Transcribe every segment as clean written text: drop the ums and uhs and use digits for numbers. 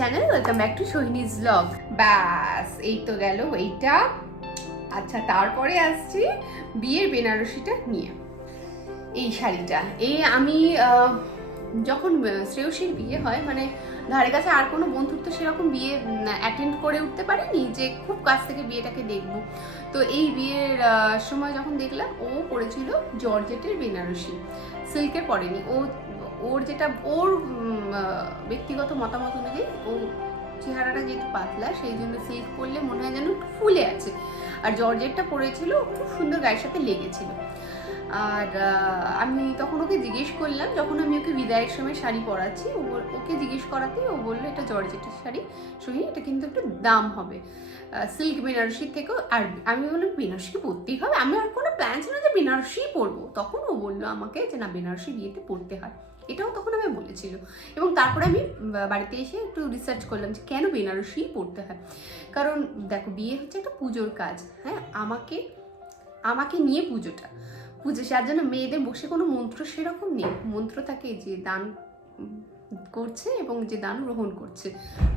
Channel welcome back to Sohini's blog. ব্যাস এই তো গেল এইটা। আচ্ছা, তারপরে আসছি বিয়ের বেনারসিটা নিয়ে। এই শাড়িটা আমি যখন শ্রেয়সীর বিয়ে হয়, মানে ধারে কাছে আর কোনো বন্ধুত্ব সেরকম বিয়ে অ্যাটেন্ড করে উঠতে পারেনি যে খুব কাছ থেকে বিয়েটাকে দেখবো। তো এই বিয়ের সময় যখন দেখলাম, ও পরেছিল জর্জেটের বেনারসি, সিল্কের পরেনি। ওর যেটা ওর ব্যক্তিগত মতামত অনুযায়ী, ও চেহারাটা যেহেতু পাতলা, সেই জন্য সিল্ক পরলে মনে হয় যেন একটু ফুলে আছে, আর জর্জেটটা পরেছিল খুব সুন্দর, গায়ের সাথে লেগেছিল। আর আমি তখন ওকে জিজ্ঞেস করলাম, যখন আমি ওকে বিদায়ের সময় শাড়ি পরাচ্ছি, ওকে জিজ্ঞেস করাতেই ও বললো এটা জর্জেটের শাড়ি সোহিনী, এটা কিন্তু একটু দাম হবে সিল্ক বেনারসির থেকেও। আর আমি বললাম বেনারসি পরতেই হবে, আমি আর কোনো প্ল্যান ছিল যে বেনারসিই পরবো। তখন ও বললো আমাকে যে না, বেনারসি বিয়েতে পরতে হয়, এটাও তখন আমি বলেছিল। এবং তারপরে আমি বাড়িতে এসে একটু রিসার্চ করলাম যে কেন বেনারসিই পরতে হয়। কারণ দেখো, বিয়ে হচ্ছে একটা পুজোর কাজ, হ্যাঁ, আমাকে নিয়ে পুজো, যার জন্য মেয়েদের বসে কোনো মন্ত্র সেরকম নেই। মন্ত্র থাকে যে দান করছে এবং যে দান গ্রহণ করছে,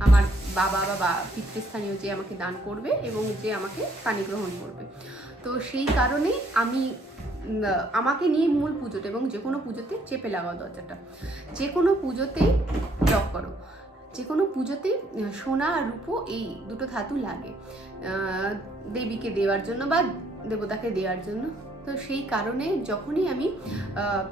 আমার বাবা বা পিতৃস্থানীয় যে আমাকে দান করবে এবং যে আমাকে পানি গ্রহণ করবে। তো সেই কারণেই আমাকে নিয়ে মূল পুজোটা, এবং যে কোনো পুজোতে চেপে লাগাও দরজাটা, যে কোনো পুজোতেই জপ করো, যে কোনো পুজোতেই সোনা আর রূপো এই দুটো ধাতু লাগে দেবীকে দেওয়ার জন্য বা দেবতাকে দেওয়ার জন্য। তো সেই কারণে যখনই আমি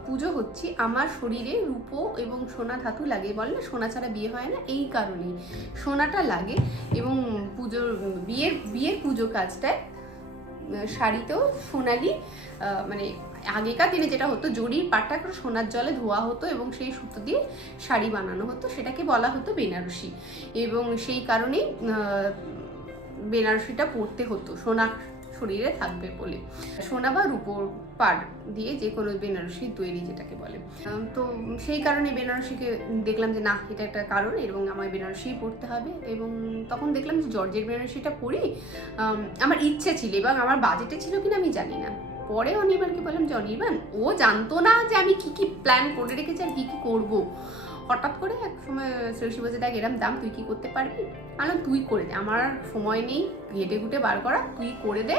পুজো হচ্ছি, আমার শরীরে রূপো এবং সোনা ধাতু লাগে। বলে না সোনা ছাড়া বিয়ে হয় না, এই কারণেই সোনাটা লাগে। এবং বিয়ের পুজো কাজটায় শাড়িতেও সোনালি, মানে আগেকার দিনে যেটা হতো, জরির পাটটা করে সোনার জলে ধোয়া হতো এবং সেই সুতো দিয়ে শাড়ি বানানো হতো, সেটাকে বলা হতো বেনারসি। এবং সেই কারণেই বেনারসিটা পরতে হতো, সোনা শরীরে থাকবে বলে। সোনা বা রূপোর পাড় দিয়ে যে কোনো বেনারসি তৈরি, যেটাকে বলে। তো সেই কারণে বেনারসিকে দেখলাম যে না, এটা একটা কারণ এবং আমার বেনারসিই পরতে হবে। এবং তখন দেখলাম যে জর্জের বেনারসিটা পরি, আমার ইচ্ছে ছিল এবং আমার বাজেটে ছিল কিনা আমি জানি না। পরে অনির্বাণকে বললাম যে অনির্বাণ, ও জানতো না যে আমি কি প্ল্যান করে রেখেছি আর কি করবো। হঠাৎ করে এক সময় শ্রেয়সী বলছে, দেখ এরম দাম, তুই কি করতে পারবি? আমি তুই করে দে, আমার সময় নেই ঘেটে ঘুটে বার করা, তুই করে দে।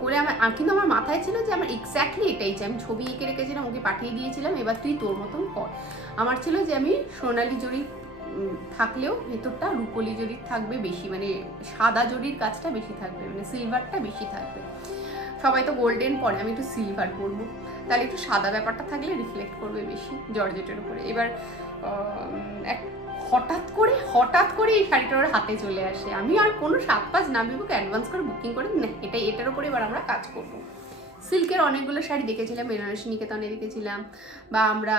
করে কিন্তু আমার মাথায় ছিল যে আমার এক্স্যাক্টলি এটাই চাই। আমি ছবি এঁকে রেখেছিলাম, ওকে পাঠিয়ে দিয়েছিলাম, এবার তুই তোর মতন কর। আমার ছিল যে আমি সোনালি জরি থাকলেও ভেতরটা রূপলি জরির থাকবে বেশি, মানে সাদা জরির কাজটা বেশি থাকবে, মানে সিলভারটা বেশি থাকবে। সবাই তো গোল্ডেন পরে, আমি একটু সিলভার পরবো, তাহলে একটু সাদা ব্যাপারটা থাকলে রিফ্লেক্ট করবে বেশি জর্জেটের উপরে। এবার হঠাৎ করে এই শাড়িটা ওর হাতে চলে আসে। আমি আর কোনো 7-5 না ভেবে অ্যাডভান্স করে বুকিং করে না, এটার উপরে এবার আমরা কাজ করবো। সিল্কের অনেকগুলো শাড়ি দেখেছিলাম, বেনারসি নিকেতনে দেখেছিলাম, বা আমরা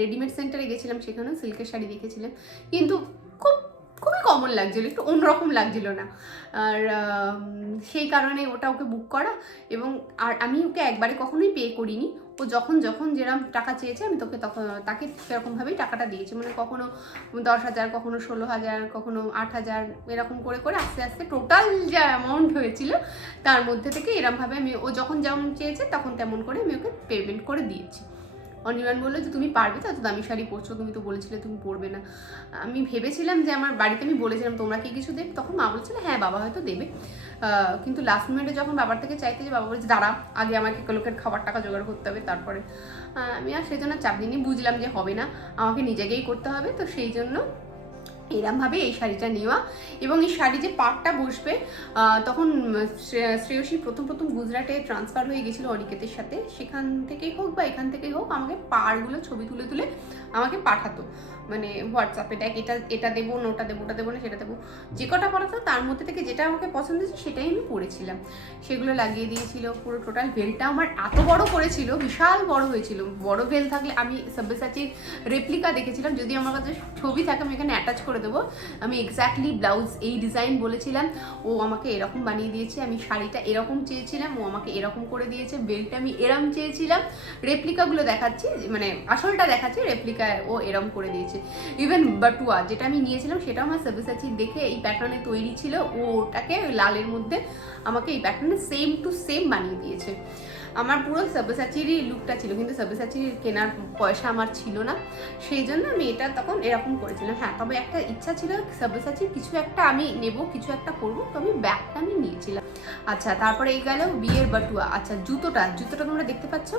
রেডিমেড সেন্টারে গেছিলাম, সেখানেও সিল্কের শাড়ি দেখেছিলাম, কিন্তু খুবই কম কমন লাগছিল, একটু অন্যরকম লাগছিল না। আর সেই কারণে ওটা ওকে বুক করা। এবং আর আমি ওকে একবারে কখনোই পে করিনি, ও যখন যখন যেরকম টাকা চেয়েছে আমি তাকে সেরকমভাবেই টাকাটা দিয়েছি। মানে কখনো 10,000, কখনো 16,000, কখনো 8,000, এরকম করে করে আস্তে আস্তে টোটাল যা অ্যামাউন্ট হয়েছিল তার মধ্যে থেকে এরমভাবে আমি ও যখন যেমন চেয়েছে তখন তেমন করে আমি ওকে পেমেন্ট করে দিয়েছি। অনির্বাণ বললো যে তুমি পারবে তো, এত দামি শাড়ি পরছো, তুমি তো বলেছিলে তুমি পরবে না। আমি ভেবেছিলাম যে আমার বাড়িতে আমি বলেছিলাম তোমরা কি কিছু দেবে, তখন মা বলছিল হ্যাঁ বাবা হয়তো দেবে। কিন্তু লাস্ট মিনিটে যখন বাবার থেকে চাইতে, যে বাবা বলছে দাঁড়া আগে আমাকে লোকের খাবার টাকা জোগাড় করতে হবে, তারপরে আমি আর সেই জন্য চাপ দিইনি, বুঝলাম যে হবে না, আমাকে নিজেকেই করতে হবে। তো সেই জন্য এরমভাবে এই শাড়িটা নেওয়া। এবং এই শাড়ি যে পাটটা বসবে, তখন শ্রেয়সী প্রথম গুজরাটে ট্রান্সফার হয়ে গেছিলো অনিকেতের সাথে, সেখান থেকেই হোক বা এখান থেকেই হোক আমাকে পাড়গুলো ছবি তুলে তুলে আমাকে পাঠাতো, মানে হোয়াটসঅ্যাপে দেখ এটা দেবো না, ওটা দেবো না, সেটা দেবো, যে কটা পাঠাতো তার মধ্যে থেকে যেটা আমাকে পছন্দ হয়েছে সেটাই আমি পরেছিলাম। সেগুলো লাগিয়ে দিয়েছিল। পুরো টোটাল ভেলটা আমার এত বড় করেছিল, বিশাল বড় হয়েছিল। বড় ভেল থাকলে, আমি সব্যসাচীর রেপ্লিকা দেখেছিলাম, যদি আমার কাছে ছবি থাকে আমি এখানে অ্যাটাচ করে দেবো। আমি এক্স্যাক্টলি ব্লাউজ এই ডিজাইন বলেছিলাম, ও আমাকে এরকম বানিয়ে দিয়েছে। আমি শাড়িটা এরকম চেয়েছিলাম, ও আমাকে এরকম করে দিয়েছে। বেল্টটা আমি এরম চেয়েছিলাম, রেপ্লিকাগুলো দেখাচ্ছি, মানে আসলটা দেখাচ্ছি, রেপ্লিকা ও এরম করে দিয়েছে। ইভেন বাটুয়া যেটা আমি নিয়েছিলাম সেটাও আমার সব্যসাচী দেখে এই প্যাটার্নে তৈরি ছিল, ও ওটাকে লালের মধ্যে আমাকে এই প্যাটার্নে সেম টু সেম বানিয়ে দিয়েছে। আমার পুরো সব্যসাচীরই লুকটা ছিল, কিন্তু সব্যসাচীর কেনার পয়সা আমার ছিল না, সেই জন্য আমি এটা তখন এরকম করেছিলাম। হ্যাঁ, তবে একটা ইচ্ছা ছিল সব্যসাচীর কিছু একটা আমি নেব, কিছু একটা করবো, তো আমি ব্যাগটা আমি নিয়েছিলাম। আচ্ছা, তারপরে এই গেল বিয়ের বাটুয়া। আচ্ছা, জুতোটা তোমরা দেখতে পাচ্ছ,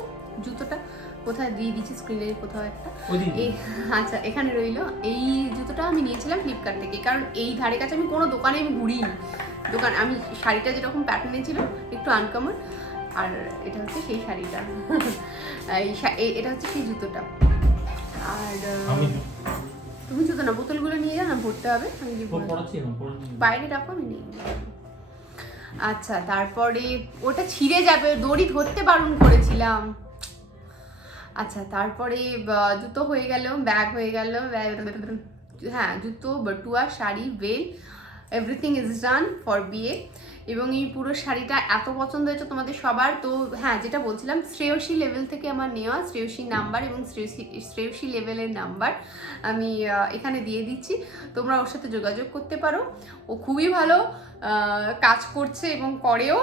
জুতোটা কোথায় দিয়ে দিচ্ছি, স্ক্রিনে কোথাও একটা, এই আচ্ছা এখানে রইলো। এই জুতোটা আমি নিয়েছিলাম ফ্লিপকার্ট থেকে, কারণ এই ধারে কাছে আমি কোনো দোকানে আমি ঘুরিনি। আমি শাড়িটা যেরকম প্যাটার্নে ছিল একটু আনকমন, আর এটা হচ্ছে সেই শাড়িটা, এটা হচ্ছে সেই জুতোটা। আর তুমি জুতো না, বোতলগুলো নিয়ে যাও না, ভরতে হবে, আমি বাইরে রাখো, আমি নিয়ে আচ্ছা, তারপরে ওটা ছিঁড়ে যাবে, দড়ি ধরতে বারণ করেছিলাম। আচ্ছা, তারপরে জুতো হয়ে গেল, ব্যাগ হয়ে গেল, হ্যাঁ জুতো, বাটুয়া, শাড়ি, বেল, এভরিথিং ইজ ডান ফর বিয়ে। এবং এই পুরো শাড়িটা এত পছন্দ হয়েছে তোমাদের সবার। তো হ্যাঁ, যেটা বলছিলাম, শ্রেয়সী লেভেল থেকে আমার নেওয়া, শ্রেয়সী নাম্বার এবং শ্রেয়সী লেভেলের নাম্বার আমি এখানে দিয়ে দিচ্ছি, তোমরা ওর সাথে যোগাযোগ করতে পারো। ও খুবই ভালো কাজ করছে এবং করেও,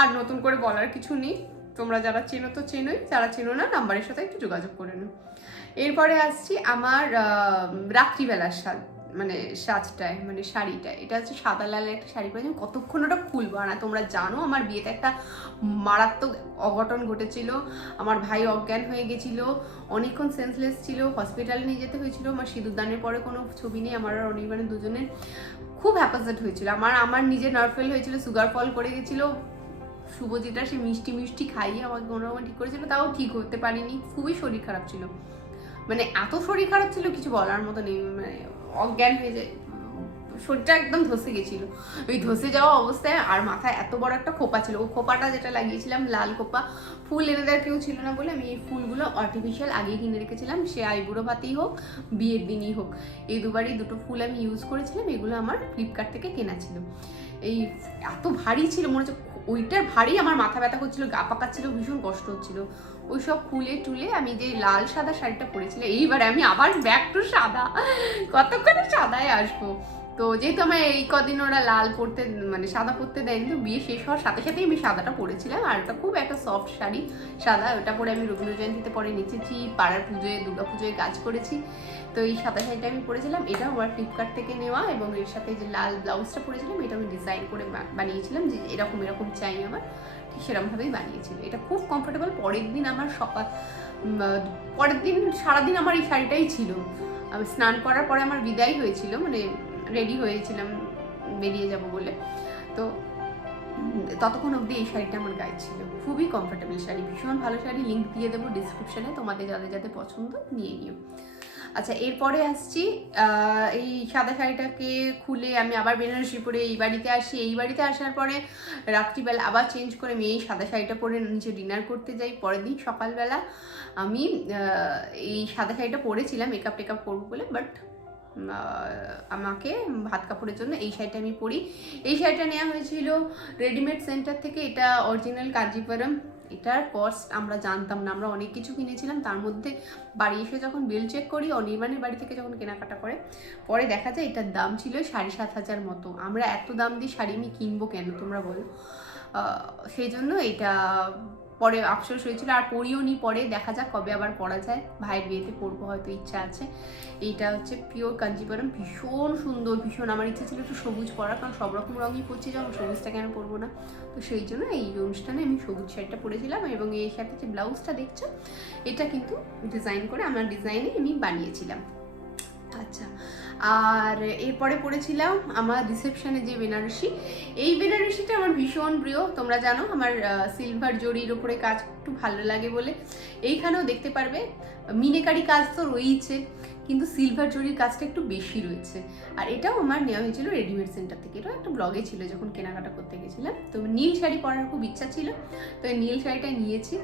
আর নতুন করে বলার কিছু নেই। তোমরা যারা চেনো তো চেনোই, যারা চেনো না নাম্বারের সাথে একটু যোগাযোগ করে নাও। এরপরে আসছি আমার রাত্রিবেলার মানে সাজটায়, মানে শাড়িটায়। এটা হচ্ছে সাদা লালের একটা শাড়ি পরেছি, কতক্ষণ ওটা খুলবো না। তোমরা জানো আমার বিয়েতে একটা মারাত্মক অঘটন ঘটেছিল, আমার ভাই অজ্ঞান হয়ে গেছিল, অনেকক্ষণ সেন্সলেস ছিল, হসপিটালে নিয়ে যেতে হয়েছিল। আমার সিঁদুরদানের পরে কোনো ছবি নেই, আমার আর অনির্বাণের দুজনের খুব হ্যাপাসেট হয়েছিল। আমার নিজে নার্ভ ফেল হয়েছিল, সুগার ফল করে গেছিলো। শুভজিৎরা সে মিষ্টি খাইয়ে আমাকে কোনোরকম ঠিক করেছিল, তাও ঠিক হতে পারিনি, খুবই শরীর খারাপ ছিল, মানে এত শরীর খারাপ ছিল কিছু বলার মতো নেই, মানে অজ্ঞান হয়ে যায়, শরীরটা একদম ধসে গেছিল। ওই ধসে যাওয়া অবস্থায়, আর মাথায় এত বড় একটা খোপা ছিল, ও খোপাটা যেটা লাগিয়েছিলাম লাল খোপা, ফুল এনে দেওয়ার কেউ ছিল না বলে আমি এই ফুলগুলো আর্টিফিশিয়াল আগেই কিনে রেখেছিলাম, সে আইবুড়ো ভাতেই হোক বিয়ের দিনই হোক, এই দুবারই দুটো ফুল আমি ইউজ করেছিলাম। এগুলো আমার ফ্লিপকার্ট থেকে কেনা ছিল। এই এত ভারী ছিল, মনে হচ্ছে ওইটার ভারী আমার মাথা ব্যথা করছিল, গা পাকাচ্ছিল, ভীষণ কষ্ট হচ্ছিল। ওই সব খুলে টুলে আমি যে লাল সাদা শাড়িটা পরেছিলাম, এইবারে আমি আবার ব্যাক টু সাদা, কতক্ষণে সাদায় আসবো। তো যেহেতু আমার এই কদিন ওরা লাল পরতে, মানে সাদা পরতে দেয়নি, তো বিয়ে শেষ হওয়ার সাথে সাথেই আমি সাদাটা পরেছিলাম। আর ওটা খুব একটা সফট শাড়ি সাদা, ওটা পরে আমি রবীন্দ্র জয়ন্তীতে পরে নেচেছি, পাড়ার পুজোয়, দুর্গা পুজোয় কাজ করেছি। তো এই সাদা শাড়িটা আমি পরেছিলাম, এটা আমার ফ্লিপকার্ট থেকে নেওয়া, এবং এর সাথে যে লাল ব্লাউজটা পরেছিলাম এটা আমি ডিজাইন করে বানিয়েছিলাম, যে এরকম এরকম চাই আমার, ঠিক সেরকমভাবেই বানিয়েছিল। এটা খুব কমফোর্টেবল। পরের দিন সারাদিন আমার এই শাড়িটাই ছিল। আমি স্নান করার পরে আমার বিদায় হয়েছিল, মানে রেডি হয়েছিলাম বেরিয়ে যাব বলে, তো ততক্ষণ অবধি এই শাড়িটা আমার গায়ে ছিল। খুবই কমফোর্টেবল শাড়ি, ভীষণ ভালো শাড়ি, লিঙ্ক দিয়ে দেবো ডিসক্রিপশনে, তোমাদের যাদের যাদের পছন্দ নিয়ে নিও। আচ্ছা, এরপরে আসছি, এই সাদা শাড়িটাকে খুলে আমি আবার বেনারসি পরে এই বাড়িতে আসি। এই বাড়িতে আসার পরে রাত্রিবেলা আবার চেঞ্জ করে আমি এই সাদা শাড়িটা পরে নিচে ডিনার করতে যাই। পরের দিন সকালবেলা আমি এই সাদা শাড়িটা পরেছিলাম মেকআপ টেকআপ করবো বলে, বাট আমাকে ভাত কাপড়ের জন্য এই শাড়িটা আমি পরি। এই শাড়িটা নেওয়া হয়েছিল রেডিমেড সেন্টার থেকে। এটা অরিজিনাল কাঞ্জিপুরম। এটার কস্ট আমরা জানতাম না, আমরা অনেক কিছু কিনেছিলাম, তার মধ্যে বাড়ি এসে যখন বিল চেক করি, অনির্বাণের বাড়ি থেকে যখন কেনাকাটা করে, পরে দেখা যায় এটার দাম ছিল 7,500 মতো। আমরা এত দাম দিয়ে শাড়ি আমি কিনবো কেন তোমরা বলো? সেই জন্য এটা পরে আফসোস হয়েছিল, আর পরিও নি। পরে দেখা যাক কবে আবার পরা যায়, ভাইয়ের বিয়েতে পরবো হয়তো, ইচ্ছা আছে। এইটা হচ্ছে পিওর কাঞ্জিপুরম, ভীষণ সুন্দর, ভীষণ। আমার ইচ্ছা ছিল একটু সবুজ পরার, কারণ সব রকম রঙই পরছি যখন, সবুজটা কেন পরবো না? তো সেই জন্য এই অনুষ্ঠানে আমি সবুজ শাড়িটা পরেছিলাম। এবং এই সাথে যে ব্লাউজটা দেখছো, এটা কিন্তু ডিজাইন করে আমার ডিজাইনে আমি বানিয়েছিলাম। আচ্ছা, আর এরপরে পরেছিলাম আমার রিসেপশনে যে বেনারসি। এই বেনারসিটা আমার ভীষণ প্রিয়, তোমরা জানো আমার সিলভার জরির ওপরে কাজ একটু ভালো লাগে বলে। এইখানেও দেখতে পারবে মিনেকারি কাজ তো রয়েছে, কিন্তু সিলভার জরির কাজটা একটু বেশি রয়েছে। আর এটাও আমার নেওয়া হয়েছিল রেডিমেড সেন্টার থেকে। এটাও একটা ব্লগে ছিল যখন কেনাকাটা করতে গেছিলাম। তো নীল শাড়ি পরার খুব ইচ্ছা ছিল, তো এই নীল শাড়িটা নিয়েছি।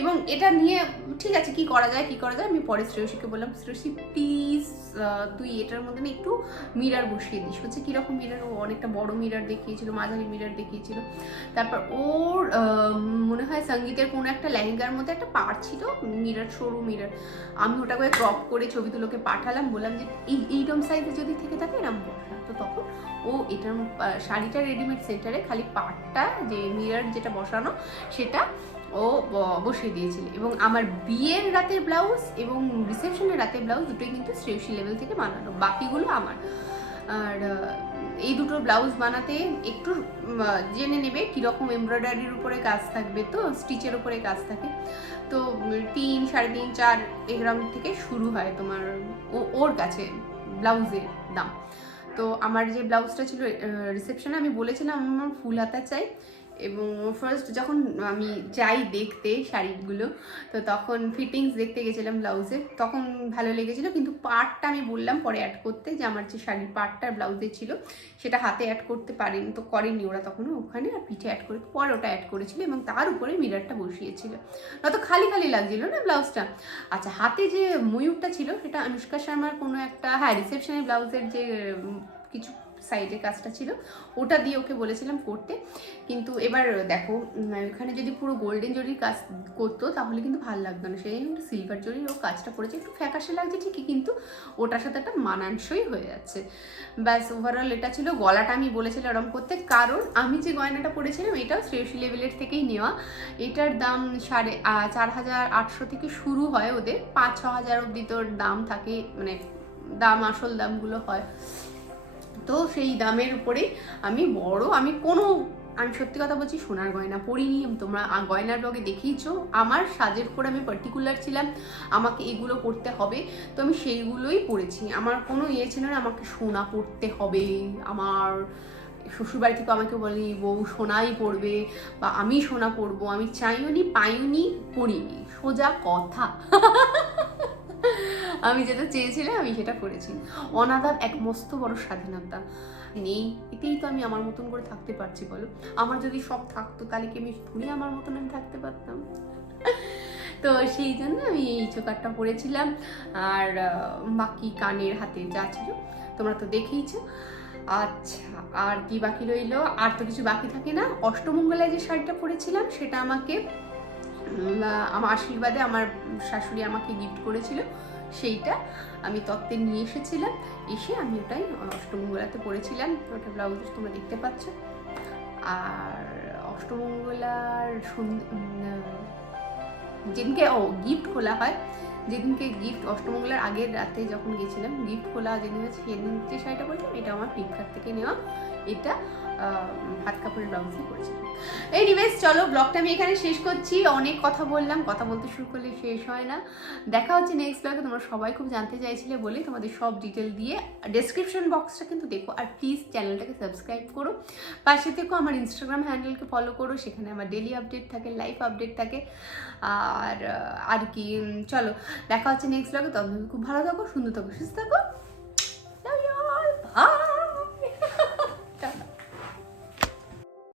এবং এটা নিয়ে ঠিক আছে, কি করা যায় আমি পরে শ্রেয়সীকে বললাম, শ্রেয়সী প্লিজ তুই এটার মধ্যে না একটু মিরার বসিয়ে দিস। হচ্ছে কীরকম মিরার? ও অনেকটা বড় মিরার দেখিয়েছিল, মাঝারি মিরার দেখিয়েছিল। তারপর ওর মনে হয় সঙ্গীতের কোনো একটা লেহেঙ্গার মধ্যে একটা পার্ট ছিল মিরার, সরু মিরার। আমি ওটা করে ক্রপ করে ছবি তুলোকে পাঠালাম, বললাম যে এইরকম সাইজে যদি থেকে থাকে এরকম বসা। তো তখন ও এটার শাড়িটা রেডিমেড সেন্টারে খালি পার্টটা যে মিরার যেটা বসানো সেটা ও বসিয়ে দিয়েছিল। এবং আমার বিয়ের রাতের ব্লাউজ এবং রিসেপশনের রাতের ব্লাউজ দুটোই কিন্তু শ্রেয়সী লেভেল থেকে বানানো, বাকিগুলো আমার। আর এই দুটো ব্লাউজ বানাতে একটু জেনে নেবে কীরকম এমব্রয়ডারির উপরে কাজ থাকবে, তো স্টিচের উপরে কাজ থাকে। তো 3, 3.5, 4 এরকম থেকে শুরু হয় তোমার ওর কাছে ব্লাউজের দাম। তো আমার যে ব্লাউজটা ছিল রিসেপশনে, আমি বলেছিলাম আমার ফুল হাতা চাই। এবং ফার্স্ট যখন আমি যাই দেখতে শাড়িগুলো, তো তখন ফিটিংস দেখতে গেছিলাম ব্লাউজের, তখন ভালো লেগেছিলো। কিন্তু পার্টটা আমি বললাম পরে অ্যাড করতে, যে আমার যে শাড়ির পার্টটা ব্লাউজে ছিল সেটা হাতে অ্যাড করতে পারেনি, তো করেনি ওরা তখনও ওখানে, আর পিঠে অ্যাড করে পরে ওটা অ্যাড করেছিল এবং তার উপরে মিরারটা বসিয়েছিল। নয়তো খালি খালি লাগছিল না ব্লাউজটা। আচ্ছা, হাতে যে ময়ূরটা ছিল সেটা অনুষ্কা শর্মার কোনো একটা, হ্যাঁ, রিসেপশনের ব্লাউজের যে কিছু সাইডের কাজটা ছিল ওটা দিয়ে ওকে বলেছিলাম করতে। কিন্তু এবার দেখো ওখানে যদি পুরো গোল্ডেন জরির কাজ করতো তাহলে কিন্তু ভালো লাগতো না, সেই জন্য সিলভার জরির ও কাজটা করেছে। একটু ফ্যাকাশে লাগছে ঠিকই, কিন্তু ওটার সাথে একটা মানানসই হয়ে যাচ্ছে। ব্যাস, ওভারঅল এটা ছিল। গলাটা আমি বলেছিলাম এরম করতে, কারণ আমি যে গয়নাটা পরেছিলাম এটাও শ্রেয়সী লেভেলের থেকেই নেওয়া। এটার দাম 4,800 থেকে শুরু হয়, ওদের 5-6 হাজার অব্দি তোর দাম থাকে, মানে দাম আসল দামগুলো হয়। তো সেই দামের উপরেই আমি সত্যি কথা বলছি, সোনার গয়না পরিনি। তোমরা গয়নার ব্লগে দেখিয়েছো আমার সাজের উপর আমি পার্টিকুলার ছিলাম, আমাকে এগুলো পরতে হবে, তো আমি সেইগুলোই পরেছি। আমার কোনো ইয়ে ছিল না আমাকে সোনা পরতে হবে। আমার শ্বশুরবাড়ি থেকে আমাকে বলেনি বউ সোনাই পরবে বা আমি সোনা পরবো, আমি চাইও নি, পাইও নি, পরিনি, সোজা কথা। আমি যেটা চেয়েছিলাম আমি সেটা করেছি। অনাদার এক মস্ত বড় স্বাধীনতা নেই, এতেই তো আমি আমার মতন করে থাকতে পারছি। বলো, আমার যদি সব থাকতো তাহলে কি আমি শুনে আমার মতন আমি থাকতে পারতাম? তো সেই জন্য আমি এই চোকারটা পরেছিলাম। আর বাকি কানের হাতে যা ছিল তোমরা তো দেখেইছো। আচ্ছা, আর কি বাকি রইলো? আর তো কিছু বাকি থাকে না। অষ্টমঙ্গলায় যে শাড়িটা পরেছিলাম সেটা আমাকে আমার আশীর্বাদে আমার শাশুড়ি আমাকে গিফট করেছিল, সেইটা আমি তত্ত্বে নিয়ে এসেছিলাম। এসে আমি ওটাই অষ্টমঙ্গলাতে পরেছিলাম, ওটা ব্লাউজ তোমরা দেখতে পাচ্ছ। আর অষ্টমঙ্গলার যেদিনকে গিফট খোলা হয়, যেদিনকে গিফট অষ্টমঙ্গলার আগের রাতে যখন গেছিলাম, গিফট খোলা যেদিন হচ্ছে সেদিন যে শাড়িটা পরেছিলাম এটা আমার ফ্লিপকার্ট থেকে নেওয়া। এটা হাত কাপড়ের ব্লাউজই করেছিলাম। এনিওয়েজ, চলো ব্লগটা আমি এখানে শেষ করছি। অনেক কথা বললাম, কথা বলতে শুরু করলে শেষ হয় না। দেখা হচ্ছে নেক্সট ব্লগে। তোমরা সবাই খুব জানতে চাইছিলে বলে তোমাদের সব ডিটেল দিয়ে ডেসক্রিপশন বক্সটা কিন্তু দেখো। আর প্লিজ চ্যানেলটাকে সাবস্ক্রাইব করো, পাশে থেকো। আমার ইনস্টাগ্রাম হ্যান্ডেলকে ফলো করো, সেখানে আমার ডেলি আপডেট থাকে, লাইভ আপডেট থাকে। আর কি, চলো দেখা হচ্ছে নেক্সট ব্লগে। তবে খুব ভালো থাকো, সুন্দর থাকো, সুস্থ থাকো।